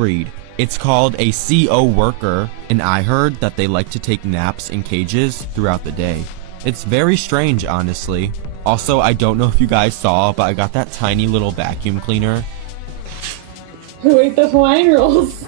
breed. It's called a CO worker, and I heard that they like to take naps in cages throughout the day. It's very strange, honestly. Also, I don't know if you guys saw, but I got that tiny little vacuum cleaner. Who ate the Hawaiian rolls?